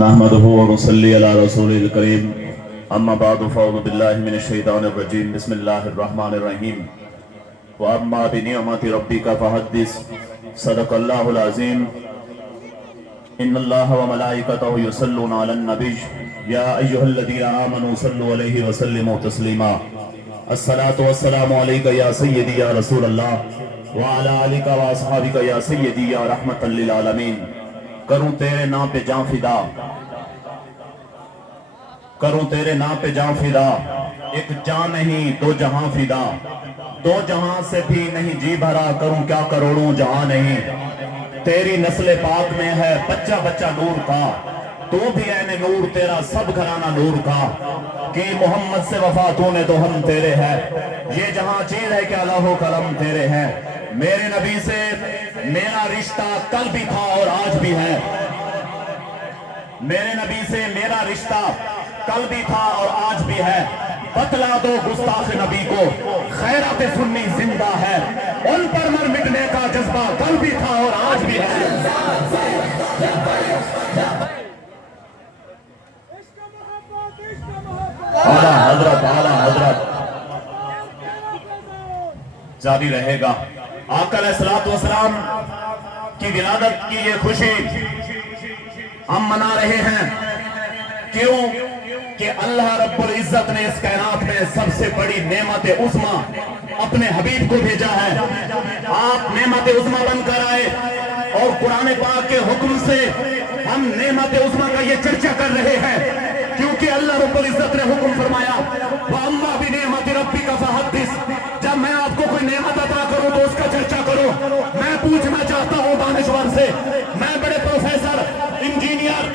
نحمده ونصلي على رسوله الكريم اما بعد فاعوذ بالله من الشيطان الرجيم بسم الله الرحمن الرحيم واما بنعمت ربك فحدث صدق الله العظيم ان الله وملائكته يصلون على النبي يا ايها الذين امنوا صلوا عليه وسلموا تسليما الصلاة والسلام عليك يا سيدي يا رسول الله وعلى آلك واصحابك يا سيدي يا رحمة للعالمين کروں تیرے نام پہ جان فدا کروں تیرے نام پہ جان فدا ایک جان نہیں دو جہاں فدا دو جہاں سے بھی نہیں جی بھرا کروں کیا کروڑوں جہاں نہیں تیری نسل پاک میں ہے بچہ بچہ نور کا تو بھی عین نور تیرا سب گھرانہ نور کا کہ محمد سے وفا تو نے تو ہم تیرے ہیں یہ جہاں چیز ہے کہ اللہ و کرم تیرے ہیں میرے نبی سے میرا رشتہ کل بھی تھا اور آج بھی ہے میرے نبی سے میرا رشتہ کل بھی تھا اور آج بھی ہے بتلا دو گستاخ نبی کو خیرات سنی زندہ ہے ان پر مر مٹنے کا جذبہ کل بھی تھا اور آج بھی ہے اعلیٰ حضرت جاری رہے گا آقا علیہ السلام کی ولادت کی یہ خوشی ہم منا رہے ہیں کیوں کہ اللہ رب العزت نے اس کائنات میں سب سے بڑی نعمت عظمیٰ اپنے حبیب کو بھیجا ہے آپ نعمت عظمیٰ بن کر آئے اور قرآن پاک کے حکم سے ہم نعمت عظمیٰ کا یہ چرچا کر رہے ہیں کیونکہ اللہ رب العزت نے حکم فرمایا وَأَمَّا بِنِعْمَةِ رَبِّكَ فَحَدِّثْ جب میں آپ کو کوئی نعمت عطا کروں تو اس کا چرچا کرو میں پوچھنا چاہتا ہوں دانشور سے میں بڑے پروفیسر انجینئر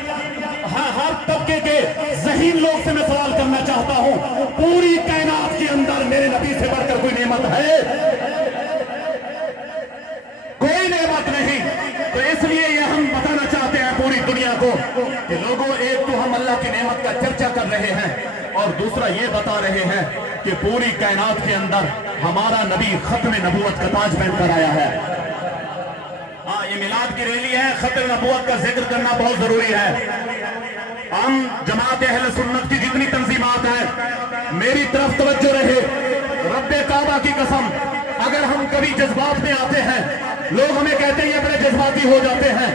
ہر طبقے کے ذہین لوگ سے میں سوال کرنا چاہتا ہوں پوری کائنات کے اندر میرے نبی سے بڑھ کر کوئی نعمت ہے کوئی نعمت نہیں تو اس لیے یہ ہم بتانا چاہتے ہیں پوری دنیا کو کہ لوگوں ایک تو ہم اللہ کی نعمت کا چرچا کر رہے ہیں اور دوسرا یہ بتا رہے ہیں کہ پوری کائنات کے اندر ہمارا نبی ختم نبوت کا تاج پہن کر آیا ہے ہاں یہ میلاد کی ریلی ہے ختم نبوت کا ذکر کرنا بہت ضروری ہے ہم جماعت اہل سنت کی جتنی تنظیمات ہیں میری طرف توجہ رہے رب کعبہ کی قسم اگر ہم کبھی جذبات میں آتے ہیں لوگ ہمیں کہتے ہیں یہ بڑے جذباتی ہو جاتے ہیں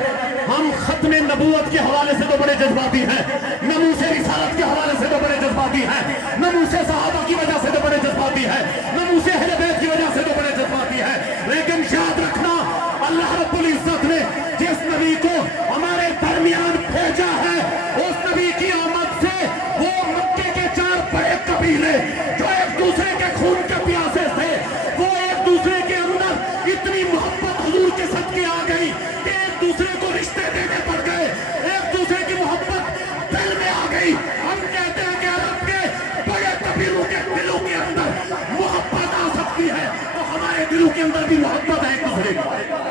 ہم ختم نبوت کے حوالے سے تو بڑے جذباتی ہیں ناموس رسالت کے حوالے سے تو بڑے جذباتی ہیں ناموس صحابہ کی وجہ سے تو بڑے جذباتی ہیں ناموس اہل بیت کی وجہ سے تو بڑے جذباتی ہیں لیکن یاد رکھنا اللہ رب العزت نے جس نبی کو ہمارے درمیان بھیجا ہے اس نبی کی آمد سے وہ مکے کے 4 بڑے قبیلے جو ایک دوسرے کے خون کے پیاسے تھے وہ ایک دوسرے کے اندر اتنی محبت حضور کے صدقے آ گئی کہ ایک دوسرے کو رشتے دینے پڑ گئے ایک دوسرے کی محبت دل میں آ گئی ہم کہتے ہیں کہ عرب کے بڑے قبیلوں کے دلوں کے اندر محبت آ سکتی ہے تو ہمارے دلوں کے اندر بھی محبت ہے ایک دوسرے کی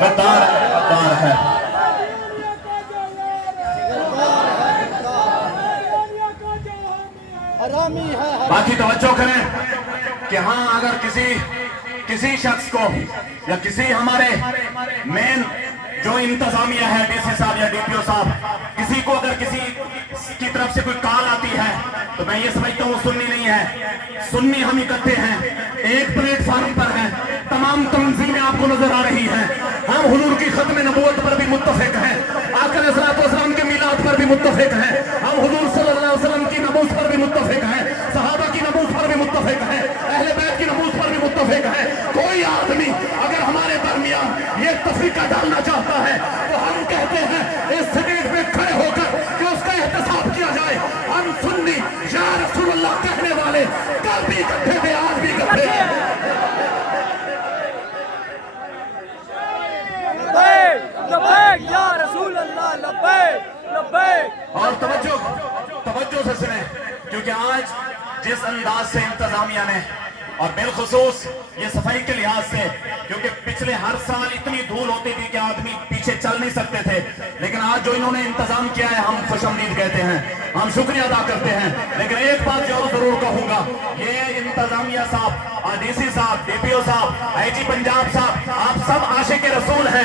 غدار ہے باقی توجہ کریں کہ ہاں اگر کسی شخص کو یا کسی ہمارے مین جو انتظامیہ ہے ڈی سی صاحب یا ڈی پی او صاحب کسی کو اگر کسی کی طرف سے کوئی کال آتی ہے تو میں یہ سمجھتا ہوں سنی نہیں ہے سنی ہم اکٹھے ہیں ایک پلیٹ فارم پر ہیں تمام تنظیمیں آپ کو نظر آ رہی ہیں ہم حضور کی ختم نبوت پر بھی متفق ہیں آقا علیہ السلام کے میلاد پر بھی متفق ہیں ہم حضور صلی اللہ علیہ وسلم کی نموز پر بھی متفق ہیں صحابہ کی نموز پر بھی متفق ہیں اہل بیت کی نموز پر بھی متفق ہیں کوئی آدمی اگر ہمارے درمیان یہ تفریقہ ڈالنا چاہتا ہے تو ہم کہتے ہیں اس سٹیج پہ کھڑے ہو کر کہ اس کا احتساب کیا جائے ہم سنی یا رسول اللہ کہنے والے کل بھی اکٹھے تھے آج بھی اکٹھے ہیں لبیک یا رسول اللہ لبیک لبیک اور توجہ سے سنیں کیونکہ آج جس انداز سے انتظامیہ نے اور بالخصوص یہ صفائی کے لحاظ سے کیونکہ پچھلے ہر سال اتنی دھول ہوتی تھی کہ آدمی پیچھے چل نہیں سکتے تھے لیکن آج جو انہوں نے انتظام کیا ہے ہم خوش آمدید کہتے ہیں ہم شکریہ ادا کرتے ہیں لیکن ایک بات جو ضرور کہوں گا یہ انتظامیہ صاحب ڈی سی صاحب ڈی پی او صاحب آئی جی پنجاب صاحب آپ سب عاشق رسول ہیں